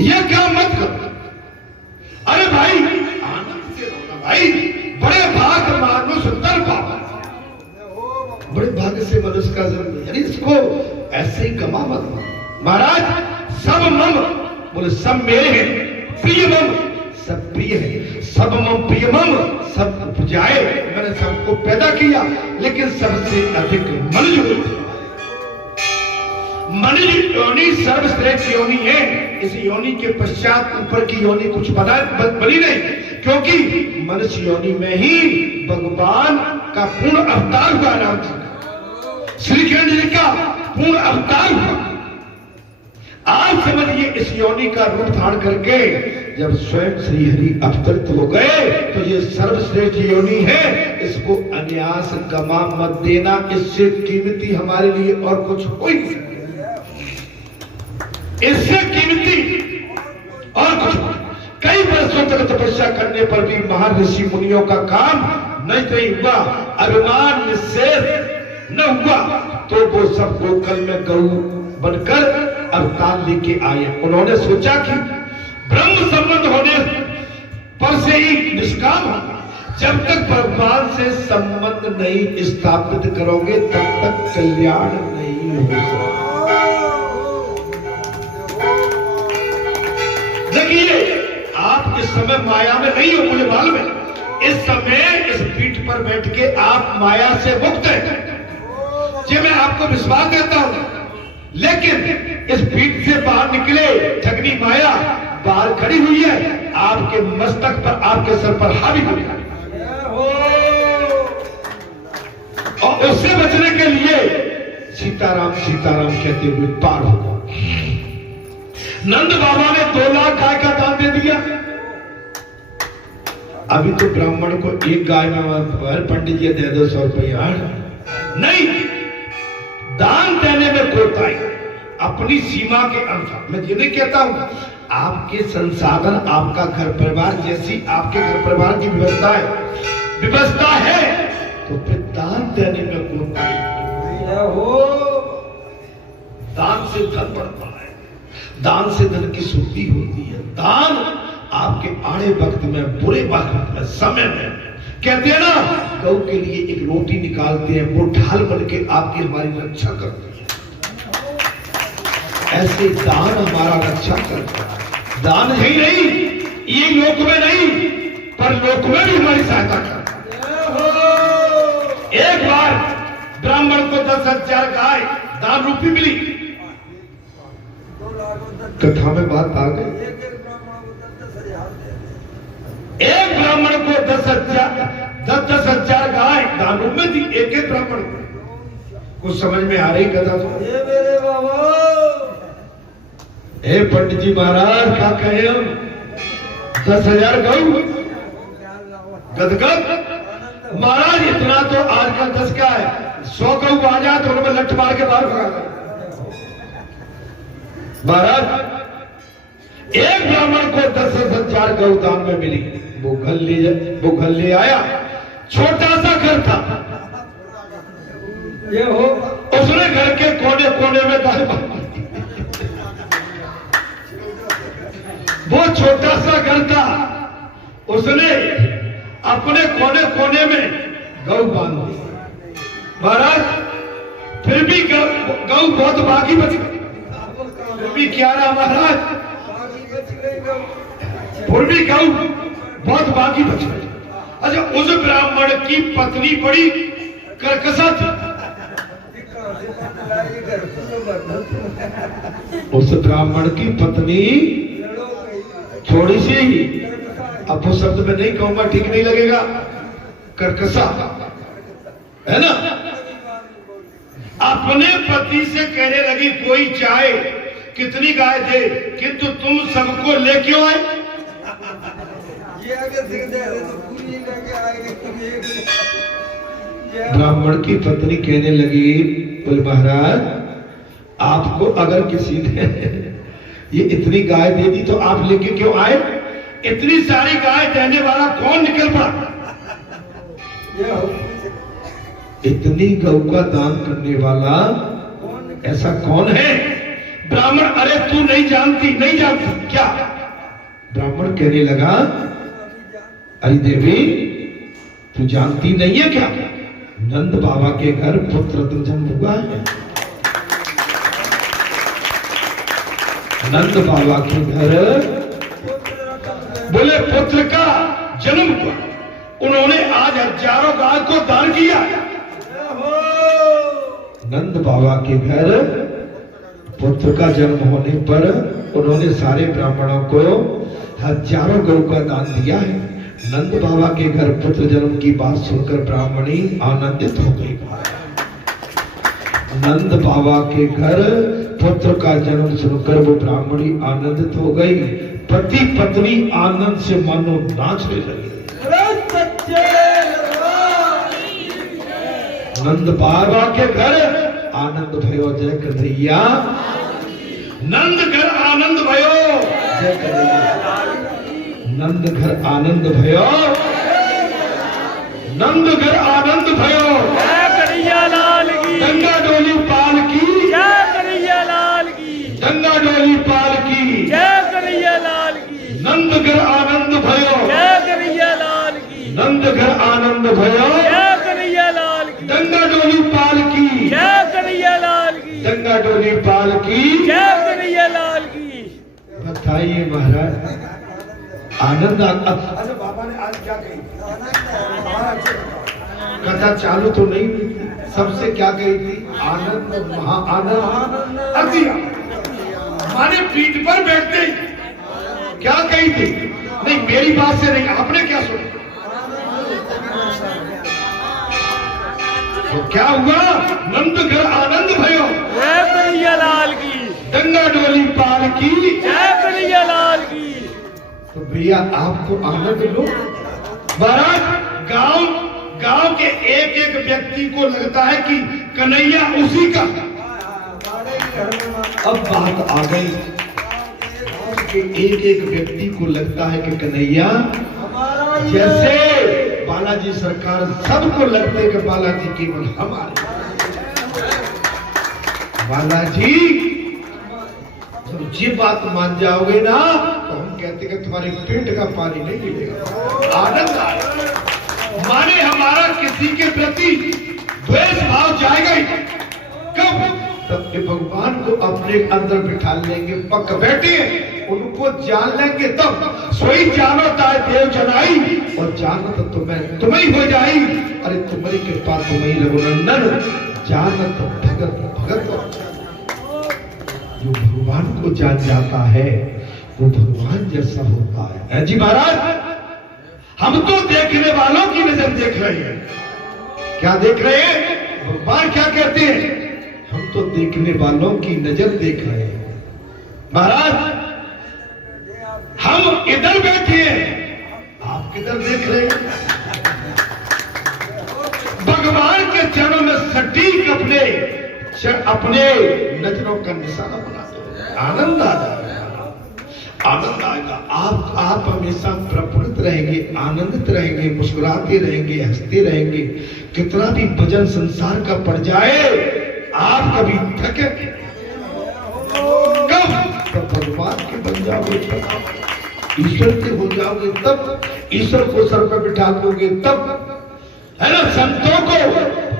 ये काम मत करो। अरे भाई आनंद से रोना भाई, बड़े भाग मानुष दर पावा, बड़े भाग्य से मनुष्य का जन्म, यानी इसको ऐसे ही गमा मत। महाराज सब मम, बोले सब मेरे हैं, प्रिय मम सब प्रिय है, सब मम प्रिय मम सब उपजाए, मैंने सबको पैदा किया, लेकिन सबसे अधिक मनुज योनि सर्वश्रेष्ठ योनि है। इस योनि के पश्चात ऊपर की योनि कुछ बनी नहीं, क्योंकि मनुष्य योनि में ही भगवान का पूर्ण अवतार हुआ, राम जी श्री कृष्ण जी का पूर्ण अवतार हुआ। आज समझिए इस योनि का रूप धारण करके जब स्वयं श्री हरि अवतरित हो गए, तो ये सर्वश्रेष्ठ योनि है, इसको अन्यास गमा मत देना, इससे कीमती हमारे लिए और कुछ हो ही नहीं, इससे कीमती और कुछ। कई वर्षों तक तपस्या करने पर भी महर्षि मुनियों का काम नहीं हुआ, अभिमान निषेध न हुआ, तो वो सब गोकल में गौ बनकर अवतार लेके आए। उन्होंने सोचा कि ब्रह्म संबंध होने पर से ही निष्काम होगा, जब तक भगवान से संबंध नहीं स्थापित करोगे तब तक कल्याण नहीं हो सकता। देखिए आप इस समय माया में नहीं हो, मुझे मालूम है, इस समय इस पीठ पर बैठ के आप माया से मुक्त हैं, ये मैं आपको विश्वास देता हूं, लेकिन इस पीठ से बाहर निकले ठगनी माया बाहर खड़ी हुई है, आपके मस्तक पर, आपके सर पर हावी हुई है, और उससे बचने के लिए सीताराम सीताराम कहते हुए पार हो। नंद बाबा ने 2 लाख गाय का दान दे दिया। अभी तो ब्राह्मण को एक गाय में पंडित जी दे दो 100 रुपया, नहीं, दान देने में कोताही अपनी सीमा के अनुसार। मैं ये नहीं कहता हूं आपके संसाधन, आपका घर परिवार जैसी आपके घर परिवार की व्यवस्था है तो फिर दान देने में कोताही हो। दान से धन बढ़ता है, दान से धन की शुद्धि होती है। दान आपके आड़े वक्त में, बुरे वक्त में, समय में, कहते हैं ना गौ के लिए एक रोटी निकालते हैं, वो ढाल बन के आपकी हमारी रक्षा करती है, ऐसे दान हमारा रक्षा करता है। दान ही नहीं, ये लोक में नहीं पर लोक में भी हमारी सहायता करता है। एक बार ब्राह्मण को 10,000 गाय दान रूपी मिली। कथा में बात आ गई, एक ब्राह्मण को 10,000 गाय दान रूप में दी, एक ब्राह्मण को। कुछ समझ में आ रही कथा? तो ये मेरे बाबा, हे पंडित जी महाराज क्या कहे हम, 10,000 गऊ गदगद। महाराज इतना तो आजकल 10 का है, 100 गऊ आ जाए तो उनमें लठ मार के बाहर भगा। महाराज एक ब्राह्मण को 10,000 गऊ दान में मिली। वो घर ले आया, छोटा सा घर था, ये हो, उसने घर के कोने कोने में गाय बांधी। वो छोटा सा घर था, उसने अपने कोने कोने में गौ बांध दी। महाराज फिर भी गौ बहुत बागी बच गई। फिर भी क्या रहा महाराज, फिर भी गौ बहुत बागी बच गई। अच्छा, उस ब्राह्मण की पत्नी बड़ी करकसा थी। उस ब्राह्मण की पत्नी थोड़ी सी, अब वो शब्द में नहीं कहूंगा, ठीक नहीं लगेगा, करकसा है ना। अपने पति से कहने लगी कोई चाहे कितनी गाय दे, किंतु तुम सबको ले क्यों आए? ब्राह्मण की पत्नी कहने लगी, बोले महाराज आपको अगर किसी ने ये इतनी गाय दे दी तो आप लेके क्यों आए? इतनी सारी गाय देने वाला कौन निकल पड़ा? इतनी गौ का दान करने वाला ऐसा कौन है ब्राह्मण, अरे तू नहीं जानती, नहीं जानती क्या? ब्राह्मण कहने लगा, अरे देवी तू जानती नहीं है क्या, नंद बाबा के घर पुत्र जन्म हुआ है। नंद बाबा के घर बोले पुत्र का जन्म हुआ, उन्होंने आज हजारों गाय को दान किया। नंद बाबा के घर पुत्र का जन्म होने पर उन्होंने सारे ब्राह्मणों को हजारों गौ का दान दिया है। नंद बाबा के घर पुत्र जन्म की बात सुनकर ब्राह्मणी आनंदित हो गई। नंद बाबा के घर पुत्र का जन्म सुनकर वो ब्राह्मणी आनंदित हो गई। पति पत्नी आनंद से मानो नाचने लगी। नंद बाबा के घर आनंद भयो जय कन्हैया, नंद घर आनंद भयो जय कन्हैया, नंद घर आनंद भयो, नंद घर आनंद भयो जय कन्हैया लाल की, गंगा डोली पाल की, जय कन्हैया लाल की, गंगा डोली पाल की, जय कन्हैया लाल की, नंद घर आनंद भयो, जय कन्हैया लाल की, नंद घर आनंद भयो, जय कन्हैया लाल की, गंगा डोली पाल की, जय कन्हैया लाल की, गंगा डोली पाल की, जय कन्हैया लाल की। बताइए महाराज, आनंद अच्छा बाबा ने आज क्या कही? कथा चालू तो नहीं हुई थी, सबसे क्या कही थी? आनंद महा आनंद अतिया माने पीठ पर बैठते ही क्या कही थी? नहीं मेरी बात से नहीं, आपने क्या सुना? तो क्या हुआ? नंद घर आनंद भयो जय कन्हैया लाल की, गंगा डोली पाल की, जय कन्हैया लाल की। तो भैया आपको आनंद लो। महाराज गांव के एक एक व्यक्ति को लगता है कि कन्हैया उसी का। अब बात आ गई कि एक एक व्यक्ति को लगता है कि कन्हैया, जैसे बालाजी सरकार सबको लगते हैं कि बालाजी केवल हमारे। बालाजी जब ये बात मान जाओगे ना तो हम कहते हैं कि तुम्हारे पेट का पानी नहीं मिलेगा, आनंद आएगा। माने हमारा किसी के प्रति द्वेष भाव जाएगा ही। कब? तब के भगवान को अपने अंदर बिठा लेंगे, पक बैठे उनको जान लेंगे, तब सोई जानो ताय देव जनाई, और जानत तुम्हें ही हो जाई। अरे तुम्हारी कृपा तुम्हें रघुनंदन, जानत भगत भगत। जो भगवान को जान जाता है वो भगवान जैसा होता है। जी महाराज, हम तो देखने वालों की नजर देख रहे हैं। क्या देख रहे हैं? भगवान क्या कहते हैं? हम तो देखने वालों की नजर देख रहे हैं। महाराज हम इधर बैठे हैं, आप किधर देख रहे हैं? भगवान के चरणों में सटीक अपने नजरों का निशाना बना दो, आनंद आ जाएगा, आनंद आएगा। आप हमेशा प्रफुल्लित रहेंगे, आनंदित रहेंगे, मुस्कुराते रहेंगे, हंसते रहेंगे। कितना भी वजन संसार का पड़ जाए, आप कभी थके कब? तब भगवान के बन जाओगे, तब ईश्वर के हो जाओगे, तब ईश्वर को सर पर बिठा दोगे, तब है ना। संतों को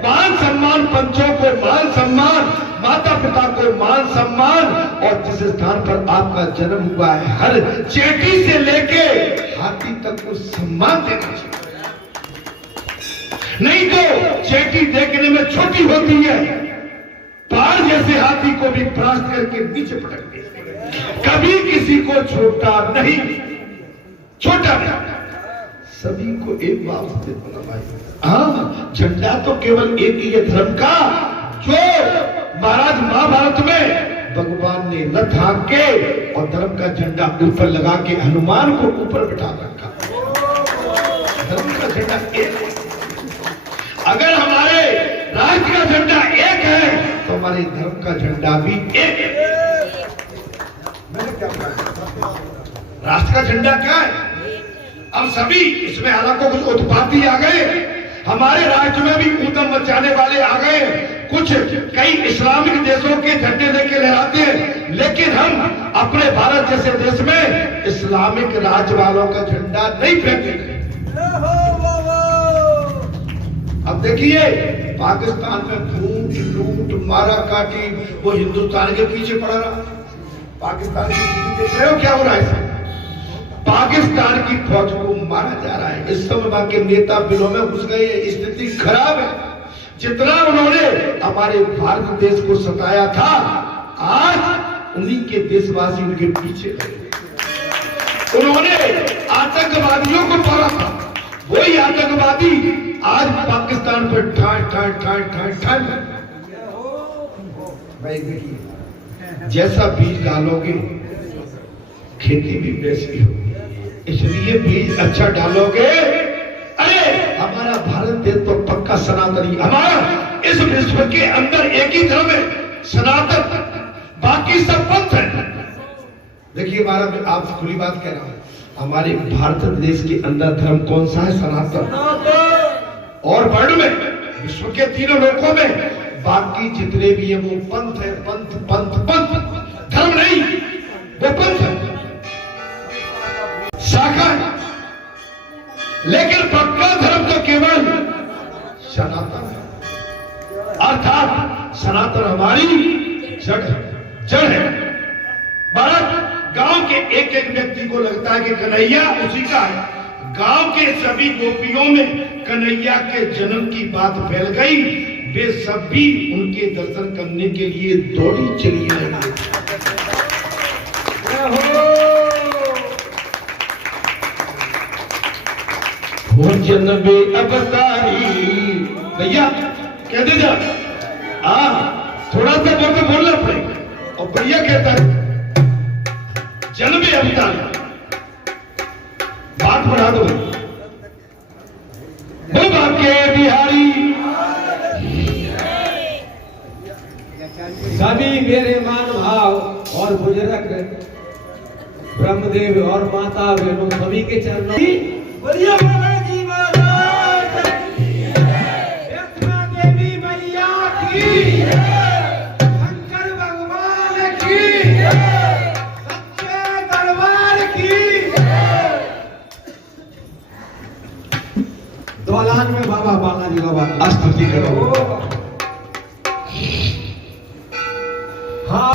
मान सम्मान, पंचों को मान सम्मान, माता पिता को मान सम्मान, और जिस स्थान पर आपका जन्म हुआ है हर चेटी से लेके हाथी तक को सम्मान देना चाहिए। नहीं तो चेटी देखने में छोटी होती है, पार जैसे हाथी को भी परास्त करके नीचे पटक देते। कभी किसी को छोटा नहीं, छोटा नहीं, सभी को एक बात से बोला भाई। हाँ, झंडा तो केवल एक ही है धर्म का, जो महाराज महाभारत में भगवान ने रथ हाँक के और धर्म का झंडा ऊपर लगा के हनुमान को ऊपर बिठा रखा। धर्म का झंडा एक है। अगर हमारे राष्ट्र का झंडा एक है तो हमारे धर्म का झंडा भी एक है। मैंने क्या कहा? राष्ट्र का झंडा क्या है? अब सभी इसमें हालांकि कुछ उत्पाती आ गए, हमारे राज्य में भी ऊधम मचाने वाले आ गए, कुछ कई इस्लामिक देशों के झंडे लेके लहराते हैं, लेकिन हम अपने भारत जैसे देश में इस्लामिक राज वालों का झंडा नहीं फेंकेंगे। अब देखिए पाकिस्तान में फूट लूट मारा काटी, वो हिंदुस्तान के पीछे पड़ा रहा। पाकिस्तान की स्थिति देख रहे हो क्या हो रहा है? पाकिस्तान की फौज को मारा जा रहा है। इस समय वहां के नेता बिलों में घुस गए, स्थिति खराब है। जितना उन्होंने हमारे भारत देश को सताया था, आज उन्हीं के देशवासी उनके पीछे लगे। उन्होंने आतंकवादियों को मारा था, वही आतंकवादी आज पाकिस्तान पर ठान भाई देखिए, जैसा बीज डालोगे खेती भी वैसी होगी, इसलिए बीज अच्छा डालोगे। अरे हमारा भारत देश तो पक्का सनातनी, हमारा इस विश्व के अंदर एक ही धर्म है, सनातन, बाकी सब पंथ है। देखिए हमारा, आप खुली बात कह रहा हूं, हमारे भारत देश के अंदर धर्म कौन सा है? सनातन। और वर्ल्ड में, विश्व के तीनों लोकों में बाकी जितने भी है वो पंथ है, पंथ पंथ पंथ, धर्म नहीं, वो पंथ है, शाखा है। लेकिन पक्का धर्म तो केवल सनातन है, अर्थात सनातन हमारी जड़ है। भारत गांव के एक एक व्यक्ति को लगता है कि कन्हैया उसी का है। गांव के सभी गोपियों में कन्हैया के जन्म की बात फैल गई, वे सब भी उनके दर्शन करने के लिए दौड़ी चली आएंगे। भोजन में अवतारी भैया कह दे जा, थोड़ा सा बोल बोलना पड़ेगा। और भैया कहता है जन्म अवतारी, बात बढ़ा दो। के बिहारी सभी मेरे मान भाव और बुजुर्ग ब्रह्मदेव और माता बहनों सभी के चरणों बढ़िया जी महाराज देवी मैया की, शंकर भगवान की, सच्चे दरबार की। दौलान में बाबा बालाजी बाबा स्तुति करो। हाँ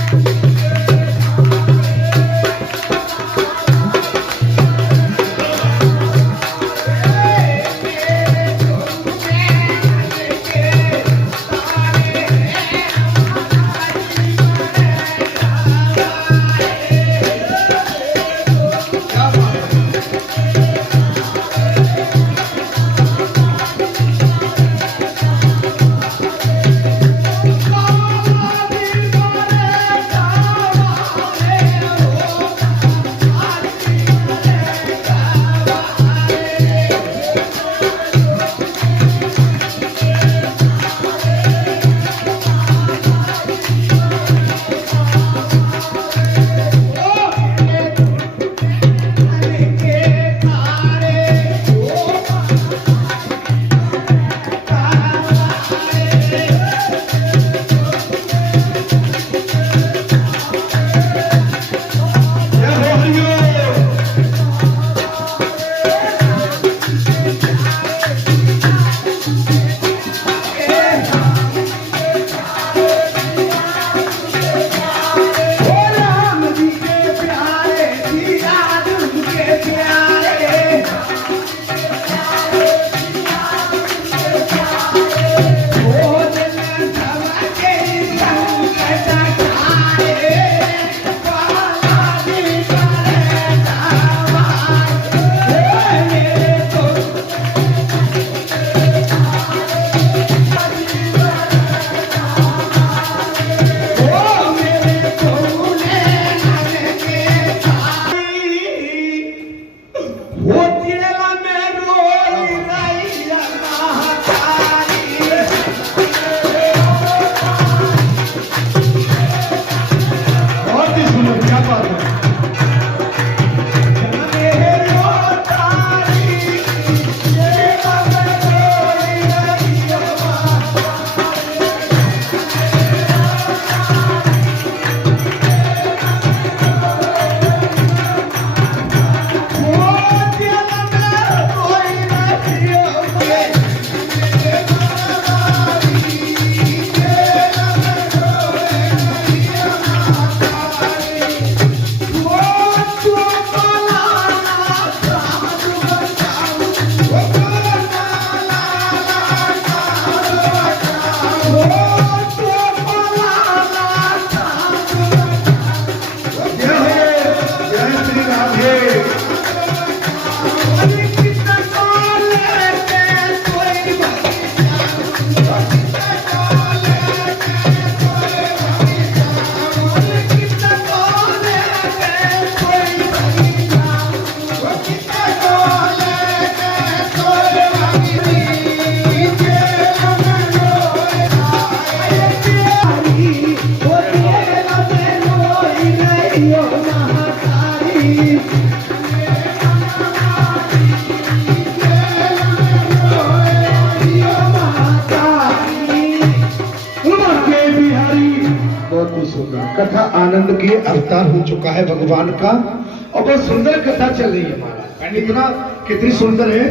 बहुत ही सुंदर कथा आनंद की अवतार हो चुका है भगवान का और बहुत सुंदर कथा चल रही है महाराज। इतना कितनी सुंदर है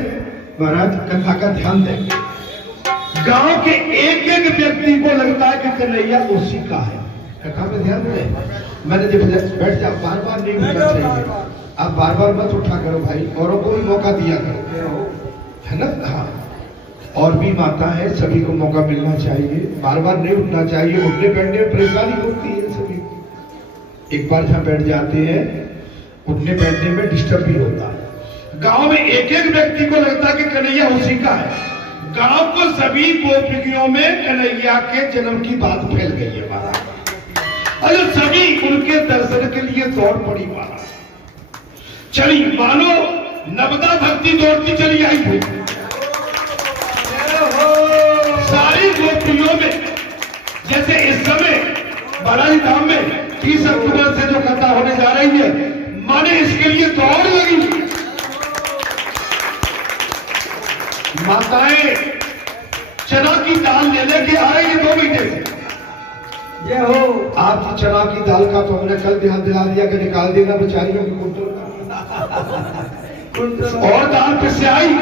महाराज, कथा का ध्यान दें। गांव के एक एक व्यक्ति को लगता है कि कन्हैया उसी का है। कथा में ध्यान दें। मैंने जब बैठ जाओ, बार बार नहीं उठना चाहिए, आप बार बार मत उठा करो भाई, औरों को भी मौका दिया करो, है ना। हाँ, और भी माता है, सभी को मौका मिलना चाहिए, बार बार नहीं उठना चाहिए। उठने बैठने में परेशानी होती है सभी को। एक बार जहां बैठ जाते हैं उठने बैठने में डिस्टर्ब भी होता है। गांव में एक एक व्यक्ति को लगता है कि कन्हैया उसी का है। गांव को सभी गोपियों में कन्हैया के जन्म की बात फैल गई है महाराज। अरे सभी उनके दर्शन के लिए दौड़ पड़ी महाराज। चली मानो नवदा भक्ति दौड़ती चली आई हुई। सारी गोपियों में जैसे इस समय बालाजी धाम में 30 अक्टूबर से जो कथा होने जा रही है, माने इसके लिए दौड़ लगी। माताएं चना की दाल लेने के आ रही है 2 महीने से। ये हो आपकी चना की दाल का तो हमने कल ध्यान दिला दिया कि निकाल देना बेचारियों की कुंटल और दाल फिर से आई।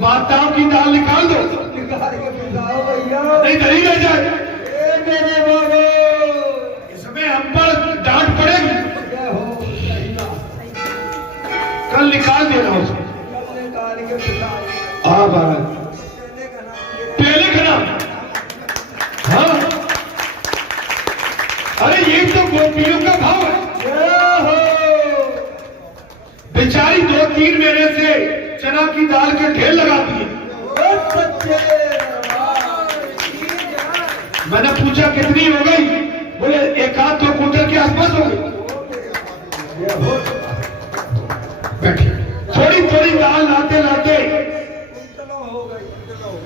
माताओं की दाल निकाल दो, नहीं दही रह जाए। इसमें हम पर डांट पड़ेगी, कल निकाल देना उसको। हाँ महाराज, पहले का नाम। हाँ, अरे ये तो गोपियों का भाव है। बेचारी 2-3 महीने से चना की दाल के ढेर लगाती है। मैंने पूछा कितनी हो गई, बोले 1-2 कुंटल के आसपास हो गई। बैठिए, थोड़ी थोड़ी दाल लाते लाते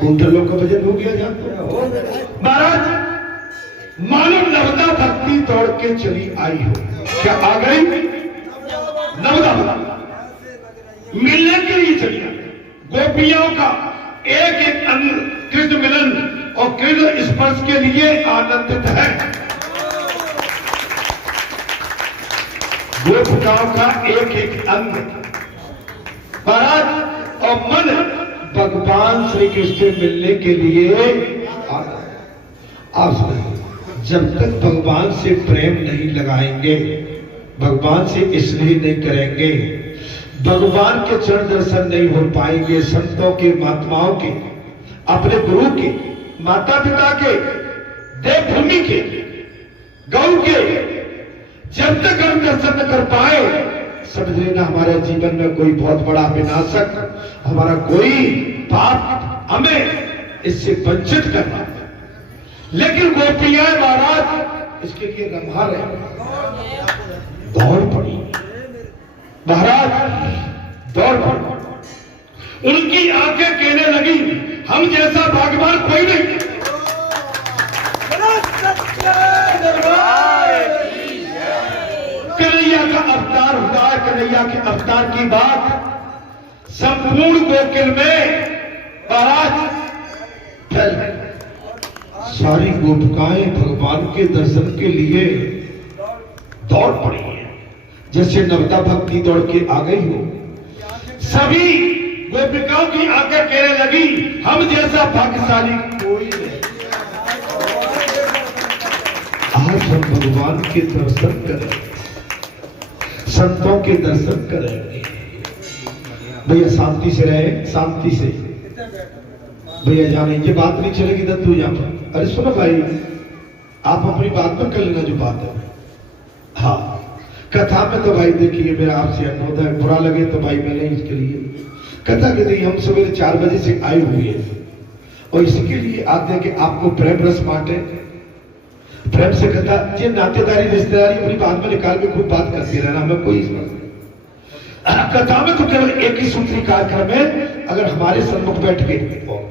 कुंटलों का वजन हो गया जानते महाराज। मानो नवदा भक्ति दौड़ के चली आई हो। क्या आ गई? नवदा मिलने के लिए चली आई। गोपियों का एक एक अंग कृष्ण मिलन और कृष्ण स्पर्श के लिए आनंदित है। गोपिकाओं का एक एक अंग महाराज और मन भगवान श्री कृष्ण से मिलने के लिए आप सुनिए। जब तक भगवान से प्रेम नहीं लगाएंगे, भगवान से स्नेह नहीं करेंगे, भगवान के चरण दर्शन नहीं हो पाएंगे। संतों के, महात्माओं के, अपने गुरु के, माता पिता के, देवभूमि के, गौ के जब तक हम दर्शन न कर पाए, समझ लेना हमारे जीवन में कोई बहुत बड़ा विनाशक, हमारा कोई पाप हमें इससे वंचित करना। लेकिन गोपियां महाराज इसके लिए रंभा रहे, दौड़ पड़ी महाराज, दौड़ पड़ी। उनकी आंखें कहने लगी हम जैसा भाग्यवान कोई नहीं। कन्हैया का अवतार हुआ है। कन्हैया के अवतार की बात संपूर्ण गोकुल में महाराज फैल गई। सारी गोपिकाएं भगवान के दर्शन के लिए दौड़ पड़ी है, जैसे नवदा भक्ति दौड़ के आ गई हो। सभी गोपिकाओं की आंखें कहने लगी हम जैसा भाग्यशाली कोई नहीं। आज हम भगवान के दर्शन करें, संतों के दर्शन करेंगे। भैया शांति से रहे, शांति से भैया जाने, ये बात नहीं चलेगी तो तू यहाँ पर। अरे सुनो भाई, आप अपनी बात में कर लेना जो बात है। हाँ, कथा में तो भाई देखिए मेरा आपसे अनुरोध है, बुरा लगे तो भाई मैंने इसके लिए कथा के लिए हम सवेरे 4 बजे से आए हुए हैं और इसके लिए आते हैं कि आपको प्रेम रस बांटे, प्रेम से कथा। ये नातेदारी रिश्तेदारी अपनी बात में निकाल के खूब बात करते रहना, हमें कोई इसमें कथा में तो केवल एक ही सूत्री कार्यक्रम है। अगर हमारे सम्मुख बैठ के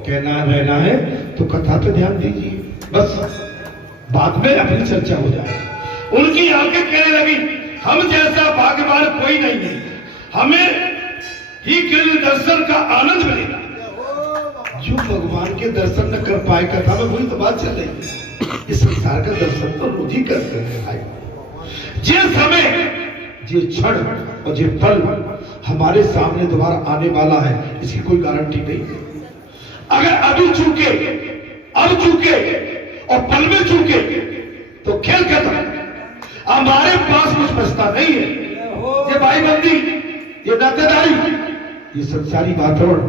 कहना रहना है तो कथा पे ध्यान दीजिए, बस बाद में अपनी चर्चा हो जाए। उनकी आंखें कहने लगी हम जैसा भाग्यवान कोई नहीं है। हमें ही कृष्ण दर्शन का आनंद मिलेगा। जो भगवान के दर्शन न कर पाए, कथा में वही तो बात चल रही है। इस संसार का दर्शन तो रोज ही करते हैं भाई। जिस समय, जिस क्षण और जिस पल हमारे सामने दोबारा आने वाला है, इसकी कोई गारंटी नहीं है। अगर अभी चूके, अब चूके और पल में चूके तो खेल खत्म। हमारे पास कुछ बचता नहीं है। ये भाई बंदी, ये नातेदारी, ये संसारी वातावरण,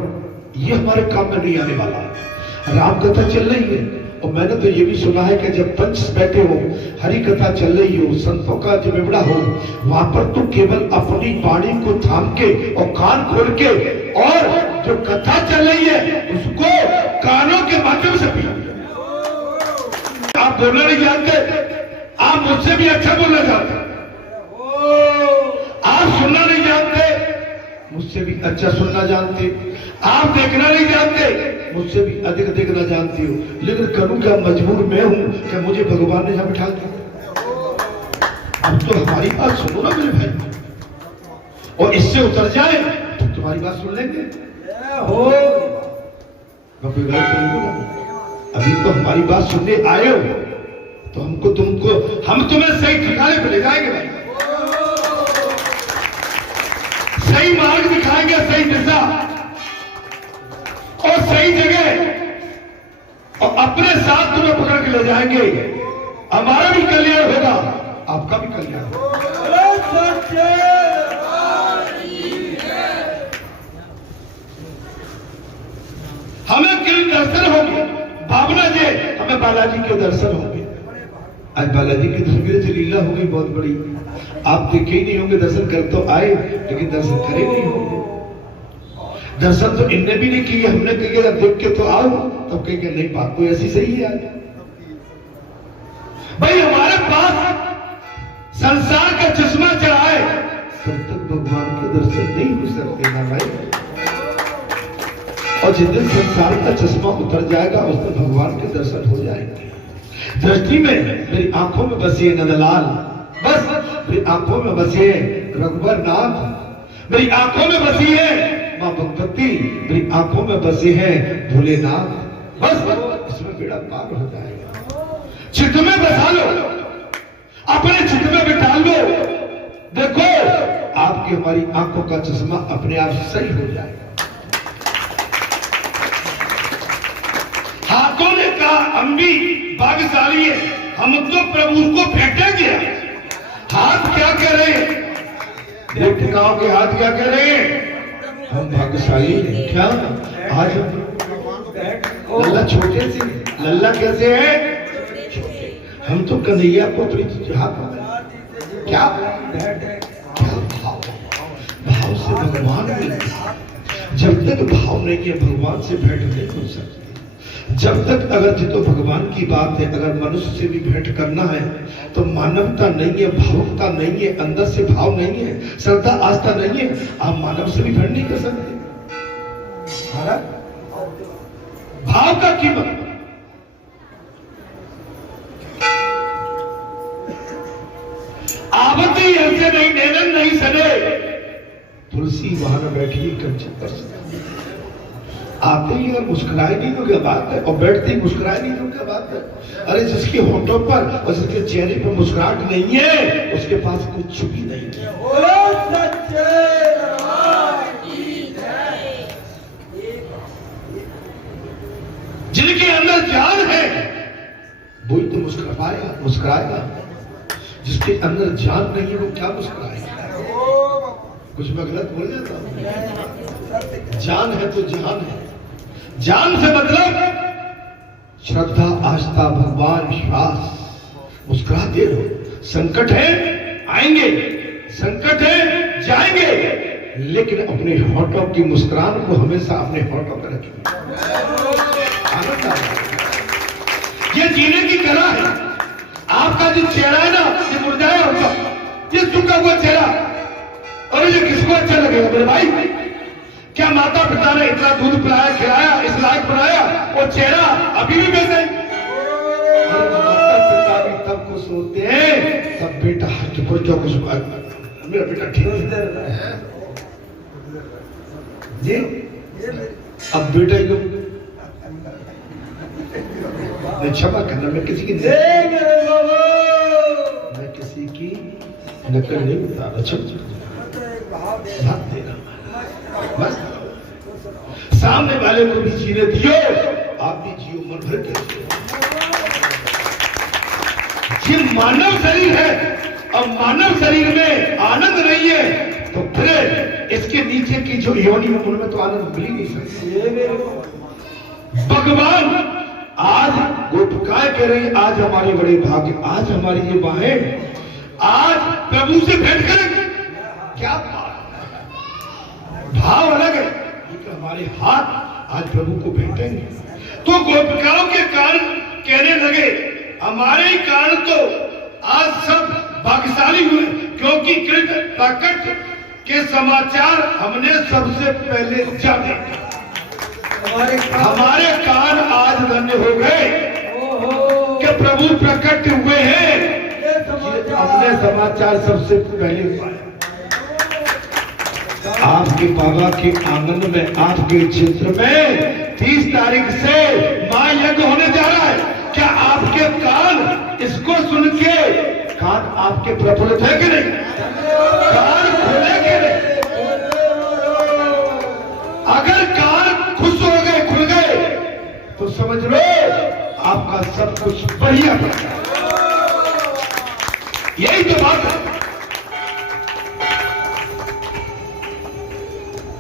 ये हमारे काम में नहीं आने वाला है। राम कथा चल रही है और मैंने तो ये भी सुना है कि जब पंच बैठे हो, हरि कथा चल रही हो, संतों का जब विवड़ा हो, वहां पर तो केवल अपनी वाणी को थाम के और कान खोल के और जो कथा चल रही है उसको कानों के माध्यम से पी। आप बोलना नहीं जानते, आप मुझसे भी अच्छा बोलना जानते, आप सुनना नहीं जानते, मुझसे भी अच्छा सुनना जानते, आप देखना नहीं जानते, मुझसे भी अधिक देखना जानती हो। लेकिन करूं क्या, मजबूर मैं हूं कि मुझे भगवान ने यहां बिठा दिया। अब तो हमारी बात सुनो ना मेरे भाई, और इससे उतर जाए तो तुम्हारी बात सुन लेंगे। मैं कोई गलत नहीं बोला। अभी तो हमारी बात सुनने आए हो तो हम तुम्हें सही ठिकाने पे ले जाएंगे भाई, सही मार्ग दिखाएंगे, सही दिशा और सही जगह, और अपने साथ तुम्हें पकड़ के ले जाएंगे। हमारा भी कल्याण होगा, आपका भी कल्याण होगा। हमें कृष्ण दर्शन होंगे, भावना जे हमें बालाजी के दर्शन होंगे। आज बालाजी के दर्शन से लीला हो गई बहुत बड़ी। आप देखे ही नहीं होंगे, दर्शन कर तो आए लेकिन दर्शन करे नहीं होंगे। दर्शन तो इनने भी नहीं किए, हमने कहा देख के तो आओ, तब कहेंगे नहीं, बात तो ऐसी सही है। आज भाई हमारे पास संसार का चश्मा चढ़ाए तब तक भगवान के दर्शन नहीं हो सकते ना भाई। और जिस दिन संसार का चश्मा उतर जाएगा उस दिन भगवान के दर्शन हो जाएंगे। दृष्टि में मेरी आंखों में बसी है नंदलाल, बस मेरी आंखों में बसी है रघुवर नाथ, मेरी आंखों में बसी है मां भगवती, मेरी आंखों में बसे हैं भोलेनाथ। बस इसमें बेड़ा पार हो जाएगा। चित्त में बसा लो, अपने चित्त में बिठा लो, देखो आपकी हमारी आंखों का चश्मा अपने आप सही हो जाएगा। हाथों ने कहा हम भी भाग्यशाली है, हम तो प्रभु को फेंकेंगे। हाथ क्या कह रहे हैं, गांव के हाथ क्या कह रहे हैं, हम भाग्यशाली हैं। क्या आज लल्ला छोटे से, लल्ला कैसे है, हम तो कन्हैया को अपनी हाथ क्या भाव से भगवान मिलते। जब तक भाव नहीं है भगवान से भेंट नहीं हो सकती। जब तक अगर जितो भगवान की बात है, अगर मनुष्य से भी भेंट करना है तो मानवता नहीं है, भावुकता नहीं है, अंदर से भाव नहीं है, श्रद्धा आस्था नहीं है, आप मानव से भी भेंट नहीं कर सकते। भाव का कीमत। आवती ऐसे नहीं नैनन नहीं सने, तुलसी वहां बैठी कंचन पर। आते ही अगर मुस्कुराए नहीं तो क्या बात है, और बैठते ही मुस्कुराए नहीं तो क्या बात है। अरे जिसके होठों पर और जिसके चेहरे पर मुस्कुराहट नहीं है उसके पास कुछ भी नहीं है। जिनके अंदर जान है वही तो मुस्कुराएगा। जिसके अंदर जान नहीं है वो क्या मुस्कुराएगा। कुछ मैं गलत बोल जाता हूं। जान है तो जहान है। जान से मतलब श्रद्धा, आस्था, भगवान, विश्वास। मुस्कुराते रहो। संकट है आएंगे, संकट है जाएंगे, लेकिन अपने होठों की मुस्कुराहट को हमेशा अपने होठों पर रखिए। आनंद आएगा। ये जीने की कला है। आपका जो चेहरा है ना, ये मुरझाया होगा, ये झुका हुआ चेहरा, और ये किसको अच्छा लगेगा मेरे भाई। क्या माता पिता ने इतना दूध पिलाया, खिलाया, इस लायक बनाया, और चेहरा अभी भी वैसे। माता पिता भी तब खुश होते हैं तब बेटा हट पर जो कुछ मेरा बेटा ठीक है जी। अब बेटा को मैं क्षमा करना, मैं किसी की मैं किसी की नकल नहीं बता रहा, भाग दे रहा बस। सामने वाले को भी जीने दियो, आप भी जियो, मन भर के जियो। ये मानव शरीर है, अब मानव शरीर में आनंद नहीं है तो फिर इसके नीचे की जो योनि है उनमें तो आनंद मिल ही नहीं सकता। भगवान आज गोपिकाएं कह रही, आज हमारे बड़े भाग्य, आज हमारी ये बाहें आज प्रभु से भेंट करेंगे। क्या भाव अलग है कि हमारे हाथ आज प्रभु को भेंटेंगे। तो गोपिकाओं के कारण कहने लगे, हमारे ही कारण तो आज सब भाग्यशाली हुए, क्योंकि कृष्ण प्रकट के समाचार हमने सबसे पहले जाने। हमारे कान आज धन्य हो गए कि प्रभु प्रकट हुए हैं, हमने समाचार सबसे पहले पाया। आपके बाबा के आंगन में, आपके क्षेत्र में 30 तारीख से महायज्ञ होने जा रहा है। क्या आपके कान इसको सुन के, कान आपके प्रफुल्लित है कि नहीं? कान खुले कि नहीं? अगर कान खुश हो गए, खुल गए, तो समझ लो आपका सब कुछ बढ़िया है। यही तो बात है।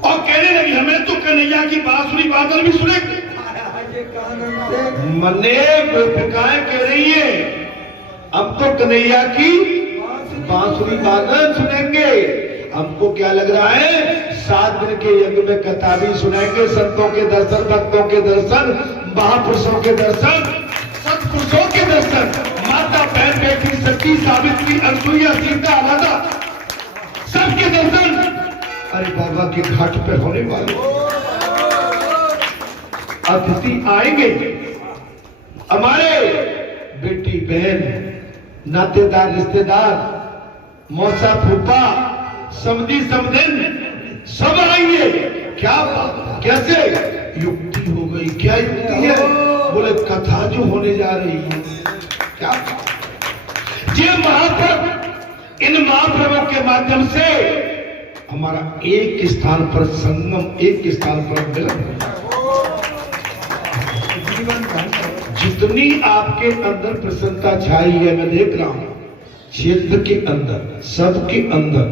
और कहने लगी, हमें तो कन्हैया की बांसुरी बादल भी सुनेंगे। मने गोपिकाएं कह रही है, हम तो कन्हैया की बांसुरी बादल सुनेंगे। हमको क्या लग रहा है, 7 दिन के यज्ञ में कथा भी सुनेंगे, संतों के दर्शन, भक्तों के दर्शन, महापुरुषों के दर्शन, सत्पुरुषों के दर्शन, माता बहन बेटी सती सावित्री अनसुईया सीता राधा सबके दर्शन अरे बाबा के घाट पे होने वाले। अतिथि आएंगे, हमारे बेटी बहन, नातेदार, रिश्तेदार, मौसा फूफा, समधी समधन सब आएंगे। क्या बात, कैसे युक्ति हो गई? क्या युक्ति है? बोले कथा जो होने जा रही है। क्या ये महाप्रभु, इन महाप्रभु के माध्यम से हमारा एक स्थान पर संगम, एक स्थान पर मिलन। जितनी आपके अंदर प्रसन्नता छाई है, मैं देख रहा हूं क्षेत्र के अंदर, सबके अंदर,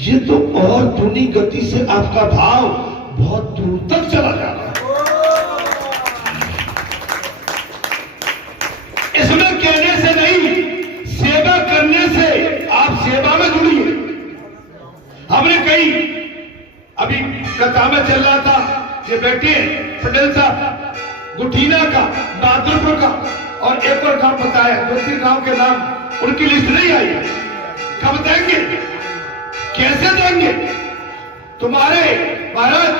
ये तो और धुनी गति से आपका भाव बहुत दूर तक चला जा रहा है। इसमें कहने से नहीं, सेवा करने से आप सेवा में जुड़िए। हमने कही, अभी कथा में चल रहा था, ये बेटे पटेल साहब गुठीना का, बहादुरपुर का और एक और गांव बताया, 2-3 गांव के नाम, उनकी लिस्ट नहीं आई। कब देंगे, कैसे देंगे? तुम्हारे महाराज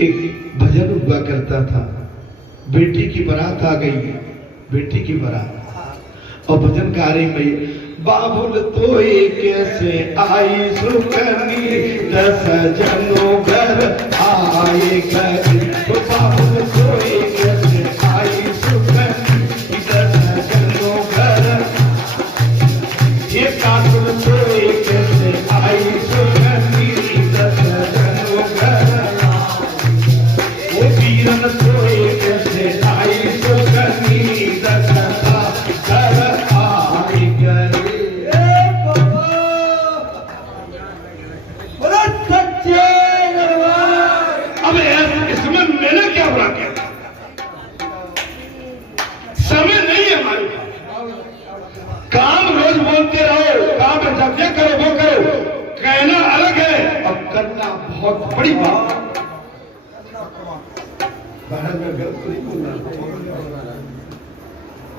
एक भजन हुआ करता था, बेटी की बारात आ गई, बेटी की बारात, और भजन गा रही भैया, बाबुल तो कैसे आई सुकनी, 10 जनों घर आए घर, तो बाबुल तो कैसे आई सुकनी, 10 जनों घर, ये काबुल तो कैसे आई सुकनी, 10 जनों घर, वो वीरन तो कैसे आई सुकनी, 10 घर आए घर। अब इसमें मैंने क्या बुरा किया? समय नहीं है हमारे पास। काम रोज बोलते रहो, काम है जब ये करो वो करो, कहना अलग है और करना बहुत बड़ी बात।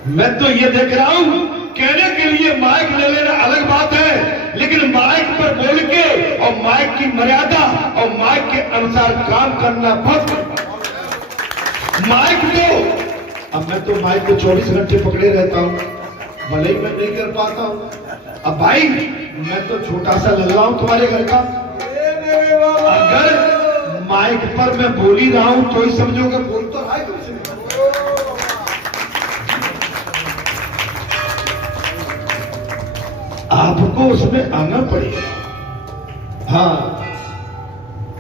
मैं तो ये देख रहा हूं, कहने के लिए माइक ले लेना अलग बात है, लेकिन माइक पर बोल के और माइक की मर्यादा और माइक के अनुसार काम करना बहुत। माइक तो, अब मैं तो माइक को 24 घंटे पकड़े रहता हूं, भले ही मैं नहीं कर पाता हूँ। अब भाई मैं तो छोटा सा लल्ला हूँ तुम्हारे घर का, अगर माइक पर मैं बोल ही रहा हूं तो ही समझोगे बोल तो रहा है तुमसे। आपको उसमें आना पड़ेगा। हाँ,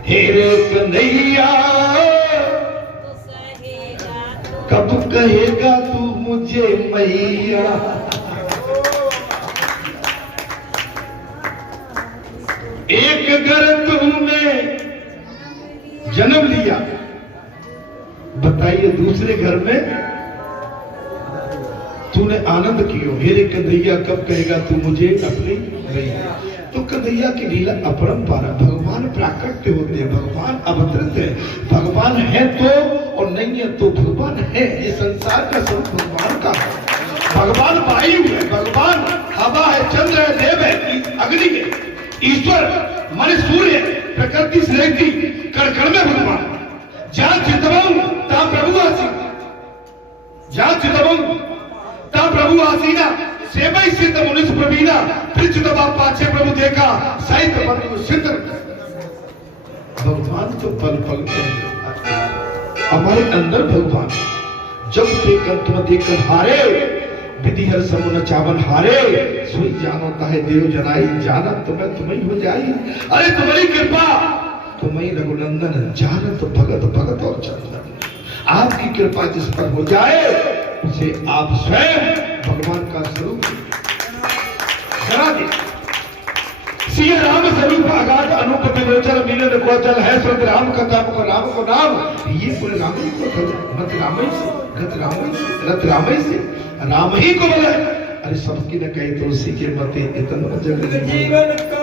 हेरे कन्हैया कब कहेगा तू मुझे मैया, एक घर तूने जन्म लिया, बताइए दूसरे घर में तूने आनंद कियो। हेरे कन्हैया कब कहेगा तू मुझे अपनी मैया। तो कन्हैया की लीला अपरंपार। भगवान प्राकट्य होते हैं, भगवान अवतरित है, भगवान है तो और नहीं है तो भगवान है। ये संसार का स्वरूप भगवान का है। भगवान वायु है, भगवान हवा है, चंद्र है, देव है, अग्नि है, ईश्वर माने सूर्य, प्रकृति से लेती कण कण में भगवान। जहां चितवं ता प्रभु आसी, जहां चितवं ता प्रभु आसीना, सेवई सिद्ध मुनिस प्रवीणा, फिर चितवा पाछे प्रभु देखा, साहित्य पर सिद्ध। भगवान तो पल पल हमारे अंदर भगवान। जब देखकर तुम देखकर हारे, विधि हर समुन चावन हारे, सोई जानता है देव जनाई, जानत तुम्हें तुम्हें हो जाई। अरे तुम्हारी कृपा तुम्हें रघुनंदन, जानत भगत भगत और चंदन। आपकी कृपा जिस पर हो जाए उसे आप स्वयं भगवान का स्वरूप करा दे। सिया राम स्वरूप अगाध अनूप विलोचन, मिलन गोचल है श्रद्ध राम कथा को राम को नाम। ये पूरे राम ही को मत राम ही से, गत राम ही से, रत राम ही से, राम ही को बोले। अरे सबकी न कही तुलसी के मते इतना जग जीवन का